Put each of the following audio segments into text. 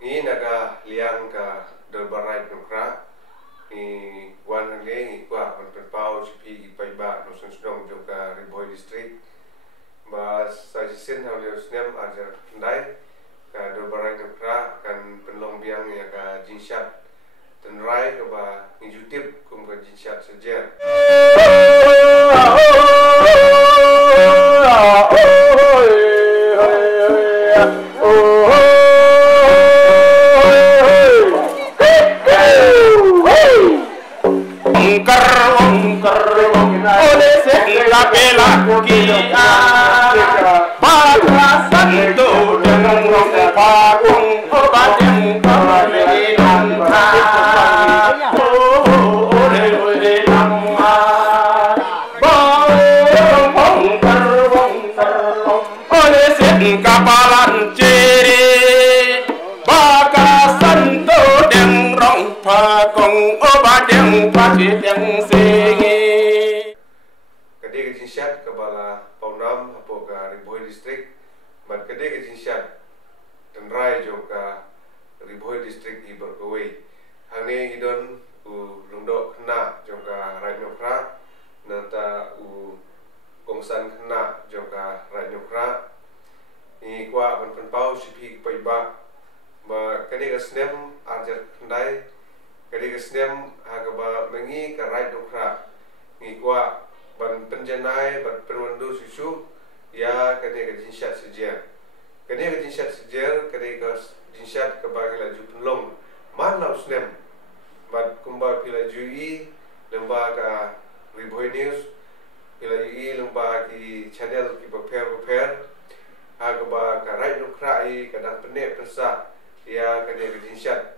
Ni naga liang ka Dolbarai nukra ni wan hange ni kwa penpau sipi paiba no sensdong joka Riboy district ba sajisin hawle snem ajar ndai ka Dolbarai nukra kan penlong biang ya ka jinshat tenrai ka ba ngijutip kum ka jinshat sejer oleh segala bela kita balasan itu dengan pagung obat yang kami nanti oleh nama bongkar oleh segala kapalan ciri bakasan itu dengan pagung obat yang pasti yang Kedai jinshat kepala Paunam hapo ka Riboy district mat kedai jinshat tenrai jo ka Riboy district hi berkawai hangne hidon u lungdo kena jo ka Rainokra nata u kongsan kena jo ka Rainokra ni kwa penpau sipi paiba ba kedai snem ajar kendai kedai snem hagaba mengi ka Rainokra ni kwa ban penjanai ban perwandu susu ya kene ke jinshat sejer kene ke jinshat sejer kene ke jinshat ke bagi laju penlong man lau snem ban kumba pila jui lembaga Riboy News pila jui lembaga ki channel ki beper ha ke ba ka Rainokra I kadang penek pesa ya kene ke jinshat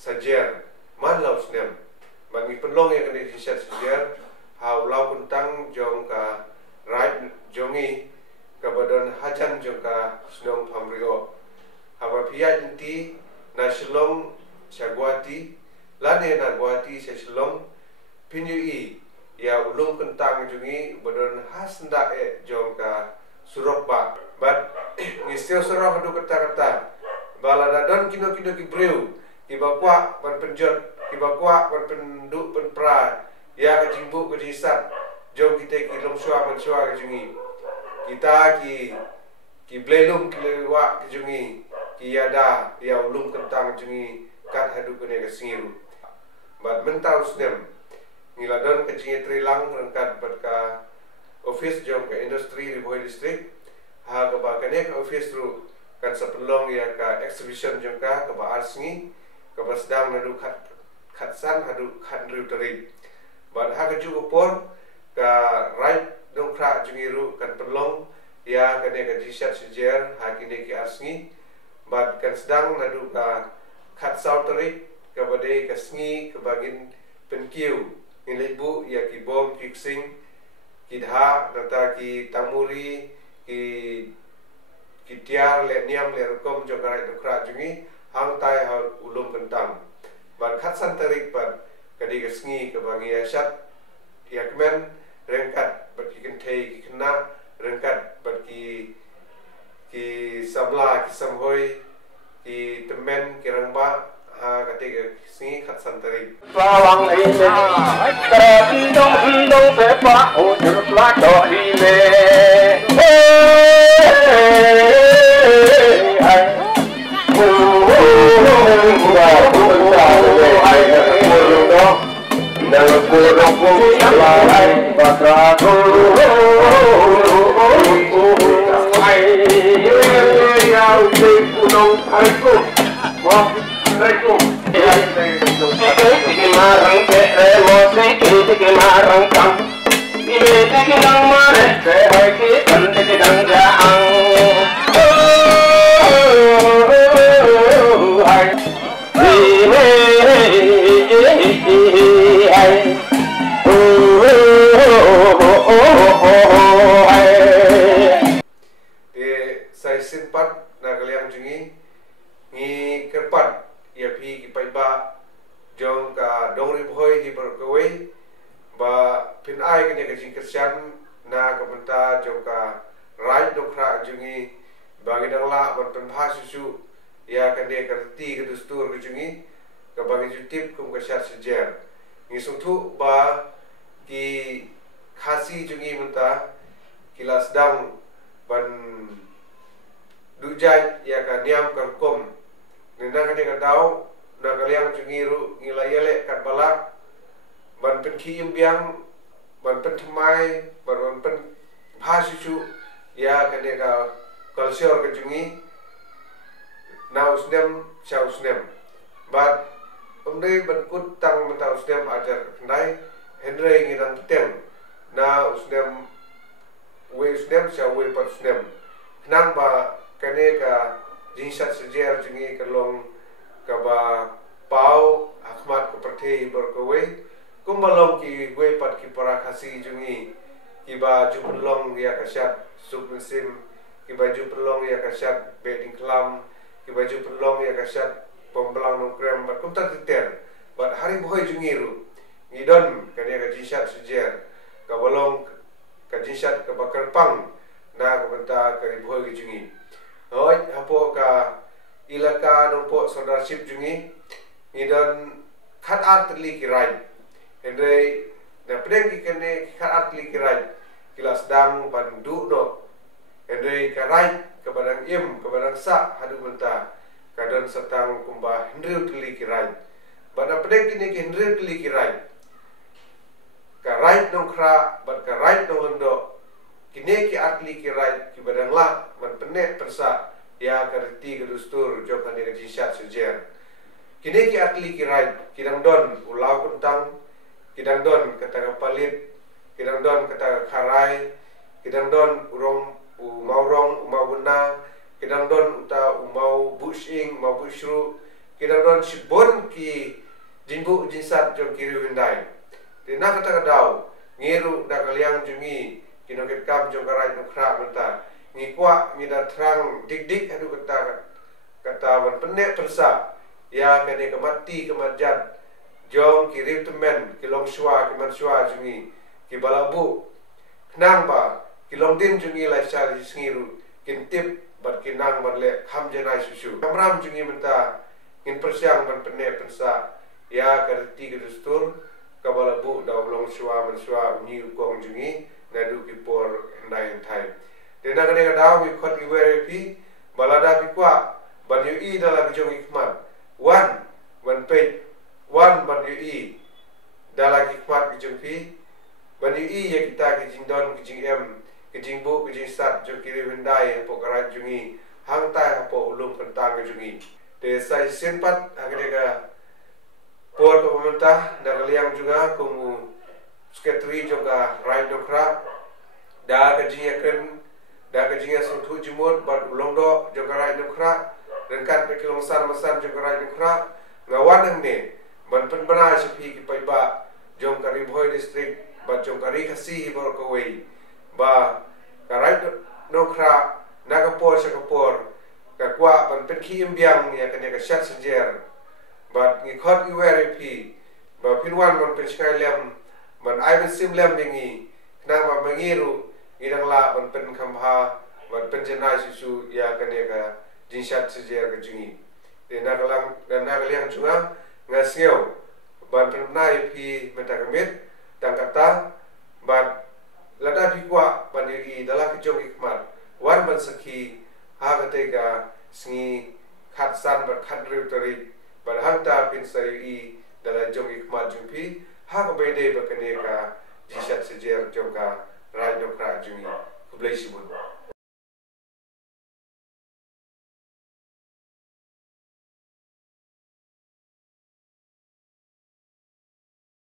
sejer man lau snem ban ki penlong ya kene jinshat sejer hau lau kuntang jong ka right jongi ka badan hajan jong ka snong pamrio haba pia inti na shlong chagwati lane na gwati se shlong pinyu ya ulung kuntang jongi badan hasnda jong ka surokba bat ngistio surok du kata balada don kino ki breu ki bakwa ban penjot ki bakwa ban penduk penpra ya ka jimbu ka jisat jom kita ki lomswa manswa ka jungi kita ki blelum ki lewa ka jungi ki yada ya ulum kentang jungi kat hadu kene ka singiru bat mentau snem ngiladon ka jingi trilang rangkat bat ka office jom ka industri Riboy district ha ka ba kene ka office ru kan sapelong ya ka exhibition jom ka ba arsingi ka ba sedang nadu khatsan hadu khandru tari bat ha juga por ka right dongkra jungiru kan pelong ya kane ka jishat sejer ha kine ki arsngi bat kan sedang nadu ka khat sautari ka bade ka sngi ka bagin penkiu nilebu ya ki bom fixing ki dha data ki tamuri ki tiar le niam le kom jo ka right dongkra jungi hang tai ha ulum kentang bat khat santarik bat kadi kesngi ke bagi asyat ya kemen rengkat bagi kentei ki kena rengkat bagi ki samla ki samhoi ki temen ki rangba ha kati kesngi khat santari lawang ini terendong endong sepak ujur pelacok ini jong ka dong Riboy hi berkawai ba pin ai kene ka jingkersian na ka benta jong ka right dokra jungi bagi dang la ban pen bha susu ya kane karti ke dustur ke jungi ke bagi jutip kum ke syat sejer ngi sungtu ba ki khasi jungi menta kila sedang ban dujai ya ka niam kan kom nenda kane ka dau na kaliang jungi ru ngila yele kat balak ban pen ki imbiang ban pen thmai ban pen bhasuchu ya kane ka culture ke jungi na usnem cha usnem but umdei ban kut tang menta usnem ajar knai hendrei ngirang teng na usnem we usnem cha we pat usnem nang ba kane ka jinsat sejer jungi kalong ka ba pau akhmat ko perthei berkawei kumbalong ki we pat ki para khasi jungi ki ba jupulong ya kasyat submensim ki ba jupulong ya kasyat bedding klam ki ba jupulong ya kasyat pembelang nongkrem bat kum tar ter bat hari boy jungi ru ngidon kane ka jinsat sejer ka balong ka jinsat ka bakar pang na ko benta ka boy ki jungi hoi hapo ka ilaka nompo saudarship jungi ngidon khat art li kirai hendai na pedeng ki kene khat art li kirai kilas dang bandu no hendai karai ke badang im ke badang sa hadu benta kadon setang kumba hendreu li kirai bana pedeng kini ki hendreu li kirai karai nongkra bat karai nongndo kini ki art li kirai ki badang la man penek persa ya karti gedustur jokan dia jinsat sejer kini ki atli kirai kidang don ulau kuntang kidang don kata palit kidang don kata kharai kidang don urong umaurong umawuna kidang don uta umau bushing mau bushru kidang don sibon ki jinbu jinsat jong kiri windai dina kata kadau ngiru da kaliang jungi kinoket kam jong karai nokra menta ngikwa ngida terang dik hadu kata ban penek persa ya kene kemati kemajat jong kirim temen kilong shwa kiman shwa jungi ki balabu knang ba kilong din jungi lai sha singiru kintip bat kinang ban le kham jenai susu kamram jungi menta ngin persiang ban penek persa ya karti gedustur ka balabu da long shwa man shwa ni kong jungi nadu ki por hendai thai dena kene daw wi khot iwere pi balada pi kwa ban yu I dalam jong hikmat one page one ban yu I dalam hikmat jong pi ban yu I ya kita ki jingdon ki jing em ki jing bu ki jing sat jong kiri windai po karat jungi hang tai po ulum pentang jungi de sai senpat agre ga por pemerintah dan kalian juga kumu sekretari juga rai nokra da ka jinyaken da ka jinga sungtu jumut bat ulongdo jogarai nokra dan kat pe kilongsan masan jogarai nokra ngawan ang ne ban penbana sepi ki paiba jong kari boy district bat jong kari khasi bor kawei ba karai nokra nagapor sakapor ka kwa ban penki imbiang ya kanya ka syat sejer bat ngikhot iwere pi ba pinwan ban penskai lem ban ai ben sim lem bingi nang ma bangiru ngidang la ban pen khamha ban pen jenai susu ya kane ka jinsat sejer ka jungi de nagalang dan nagaliang chunga ngasio ban pen nai pi metakamit tangkata ban lada pi kwa ban yegi dala ki jong ikmat wan ban sakhi ha ka te ga sngi khat san ban khat riu tari ban hangta pin sai dala jong ikmat jungpi ha ka bede ba kane ka jinsat sejer jong ka Rai Nokra jungi kublai sibun